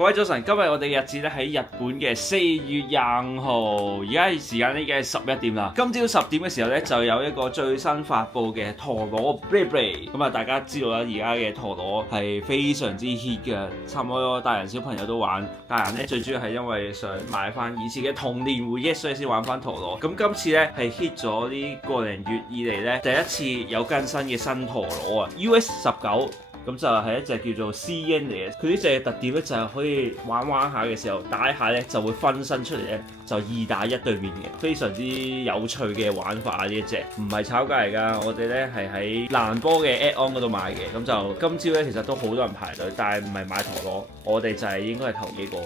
各位早晨，今日我哋嘅日子咧喺日本嘅4月25號，而家時間咧已經係11點啦。今朝10點嘅時候咧就有一個最新發布嘅陀螺 Beyblade， 咁啊大家知道啦，而家嘅陀螺係非常之 hit 嘅，差唔多大人小朋友都玩。大人咧最主要係因為想買翻以前嘅童年回憶，所以先玩翻陀螺。咁今次咧係 hit 咗呢個零月以嚟咧第一次有更新嘅新陀螺啊 US19。咁就係一隻叫做 CN 嚟嘅，佢呢隻特點咧就係可以玩下嘅時候打一下咧就會分身出嚟咧，就2打1對面嘅，非常之有趣嘅玩法啊！呢一隻唔係炒價嚟㗎，我哋咧係喺蘭波嘅 Add-on 嗰度買嘅，咁就今朝咧其實都好多人排隊，但係唔係買陀螺，我哋就係應該係頭幾個嘅。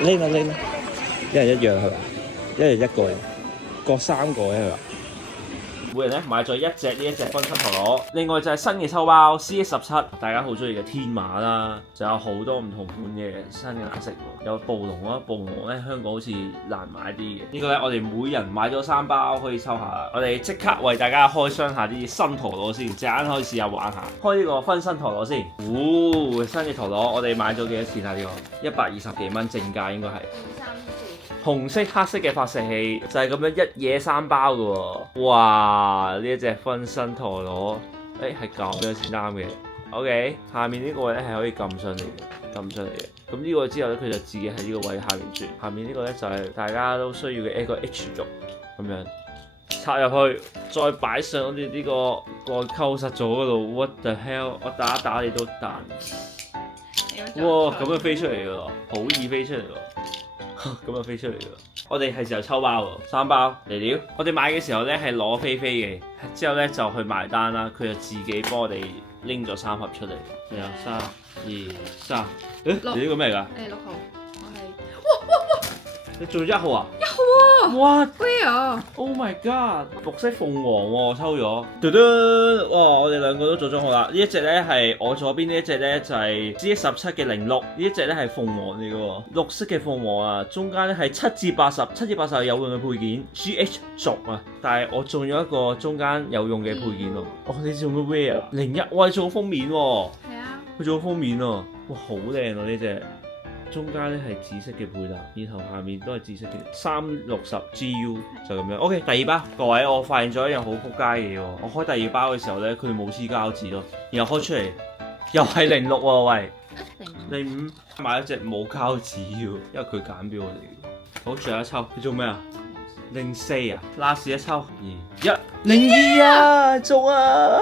拎啦，一人一樣係嘛？一人一個，各3個係嘛？每人咧買咗一隻呢一隻分身陀螺，另外就係新嘅抽包 CS17，大家好中意嘅天馬啦，就有好多唔同款嘅新嘅顏色喎，有暴龍啦，暴龍咧香港好似難買啲嘅，呢個咧我哋每人買咗3包可以抽下啦，我哋即刻為大家開箱下啲新陀螺先，陣間可以試下玩下，開呢個分身陀螺先，新嘅陀螺我哋買咗幾多錢啊？呢個120幾蚊正價應該係。紅色、黑色嘅發射器就係咁樣一嘢3包嘅喎，哇！呢一隻分身陀螺，係咁樣先啱嘅。OK， 下面呢個咧係可以撳上嚟嘅，咁呢個之後咧佢就自己喺呢個位下面轉。下面呢個咧就係大家都需要嘅一個 H 軸，咁樣插入去，再擺上我哋呢個扣實咗嗰度。What the hell！ 我打一打你都彈，哇！咁樣飛出嚟嘅喎，好易飛出嚟喎。咁就飛出嚟㗎！我哋係時候抽包喎，3包嚟料。我哋買嘅時候咧係攞飛嘅，之後咧就去埋單啦。佢就自己幫我哋拎咗3盒出嚟。然後3、2、3，你呢個咩嚟㗎？6號，我係。你做咗1號啊1號啊！哇 Where！Oh my god！綠色鳳凰喎，我抽咗。嘟嘟！哇！我哋兩個都做咗好啦。呢一隻咧係我左邊呢一隻咧就係 G17嘅06，呢一隻咧係鳳凰嚟嘅喎，綠色嘅鳳凰啊，中間咧係7至80，7至80係有用嘅配件 GH 軸啊，但係我中咗一個中間有用嘅配件咯。哦，你中咗 Where 啊？01，哇！你做封面喎。係啊。佢做封面啊！哇，好靚啊呢隻。中間咧係紫色嘅配搭，然後下面都係紫色嘅360 GU 就咁樣。OK， 第2包，各位，我發現咗一樣好撲街嘅嘢喎。我開第2包嘅時候咧，佢冇黐膠紙咯，然後開出嚟又係06喎，喂，05買一隻冇膠紙喎，因為佢揀俾我哋嘅。好，最後一抽，你做咩啊？04啊，last 一抽，2、1、02啊，中啊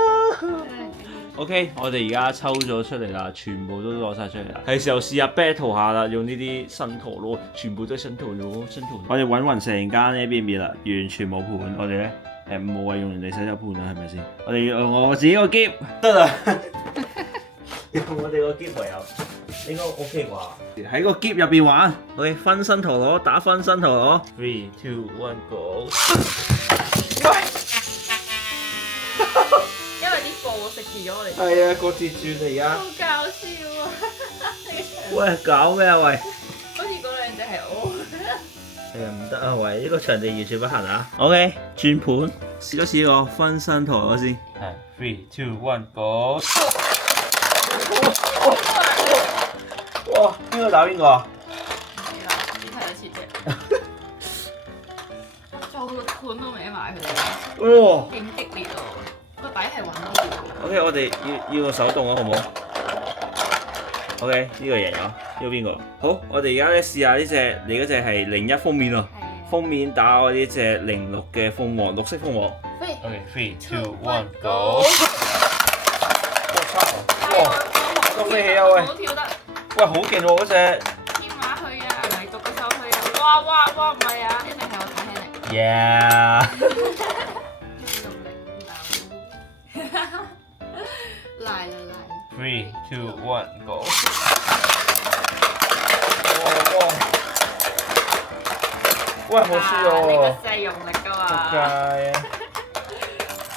！OK， 我哋而家抽咗出嚟啦，全部都攞晒出嚟啦，係時候試下 battle 下啦，用呢啲新陀螺，全部都係新陀螺。我哋揾勻成間呢邊啦，完全冇盤，我哋咧冇話用人哋洗手盤啦，係咪先？我哋用我自己個篋得啦，用我哋個篋為由，應該 OK 啩？喺個篋入邊玩，我哋分身陀螺打分身陀螺 ，3、2、1 go！ 食住咗我哋。係啊，各自轉嚟而家。好搞笑啊！喂，搞咩啊喂？好似嗰兩隻係我。係啊，唔得啊喂，呢個場地完全不行啊。OK， 轉盤，試多次個分身陀螺先。係，3、2、1 go！ 哇！邊個打邊個啊？係啦，只睇一次啫。做個盤都歪埋佢哋。哇！勁激烈喎！個底係揾到嘅。OK， 我哋要個手動啊，好唔好 ？OK， 呢個贏咗，呢個邊個？好，我哋而家咧試下呢隻，你嗰隻係01封面喎。封面打我呢隻06嘅鳳凰，綠色鳳凰。OK， 3、2、1 go！ 哇！咁飛起啊喂！好跳得。喂，好勁喎嗰隻！天馬去啊，迷獨嘅手去啊！哇，唔係啊，一定係我睇起嚟。Yeah！ 來了！3、2、1 go！ 哇！好輸喎！呢個真係用力㗎嘛！仆街啊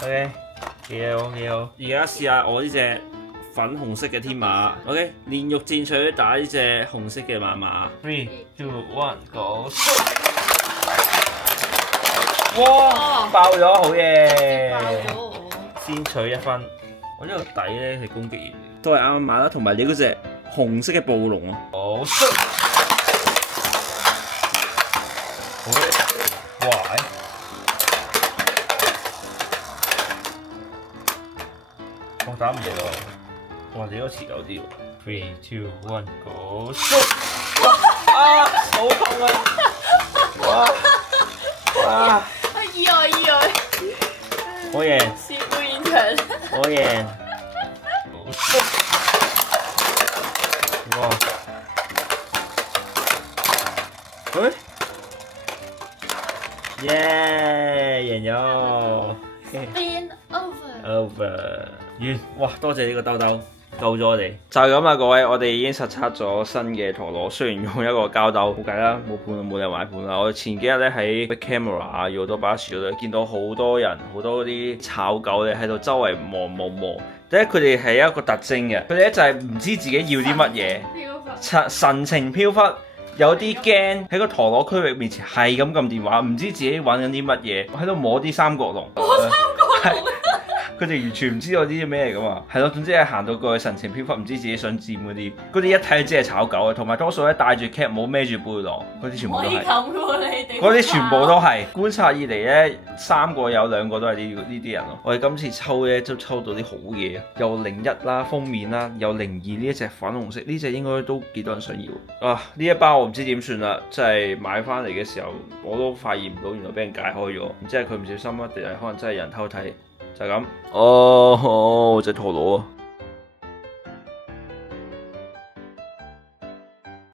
！OK， 幾好。而家試下我呢隻粉紅色嘅天馬。OK， 煉獄戰取打呢隻紅色嘅馬馬。3、2、1 go！ 哇！爆咗，好嘢！爆咗我。先取1分。我呢個底咧係攻擊型嘅，都係啱啱買啦，同埋你嗰隻紅色嘅暴龍啊！好，哇！我打唔到啊！哇，你嗰個遲咗啲喎。3、2、1 Go！啊！好痛啊！哇！意外，我贏！事故現場。我贏！哇！誒？耶！贏咗！ Spin over。 over 完，哇！多謝呢個兜兜救咗我哋。就係咁啦，各位，我哋已經實測咗新嘅陀螺，雖然用一個膠兜，冇計啦，冇盤冇理由買盤啦。我前幾日咧喺 Big Camera 啊，Yodobashi嗰度見到好多人，好多嗰啲炒狗咧喺度周圍望。第一，佢哋係一個特徵嘅，佢哋咧就係唔知自己要啲乜嘢，神情飄忽。有啲驚喺個陀螺區域面前係咁撳電話，唔知自己揾緊啲乜嘢，喺度摸啲三角龍。佢哋完全唔知道啲咩嚟噶嘛，係咯，總之係行到過去神情飄忽，唔知自己想佔嗰啲一睇就知係炒狗啊，同埋多數咧戴住 cap 冇孭住背囊，嗰啲全部都係。嗰啲全部都係。觀察以嚟咧，3個有2個都係呢啲人咯。我哋今次抽咧都抽到啲好嘢，有01啦封面啦，有02呢一隻粉紅色，呢隻應該都幾多人想要啊！呢一包我唔知點算啦，即係買翻嚟嘅時候我都發現唔到，原來俾人解開咗，唔知係佢唔小心啊，定係可能真係人偷睇。就係咁，哦，隻陀螺啊！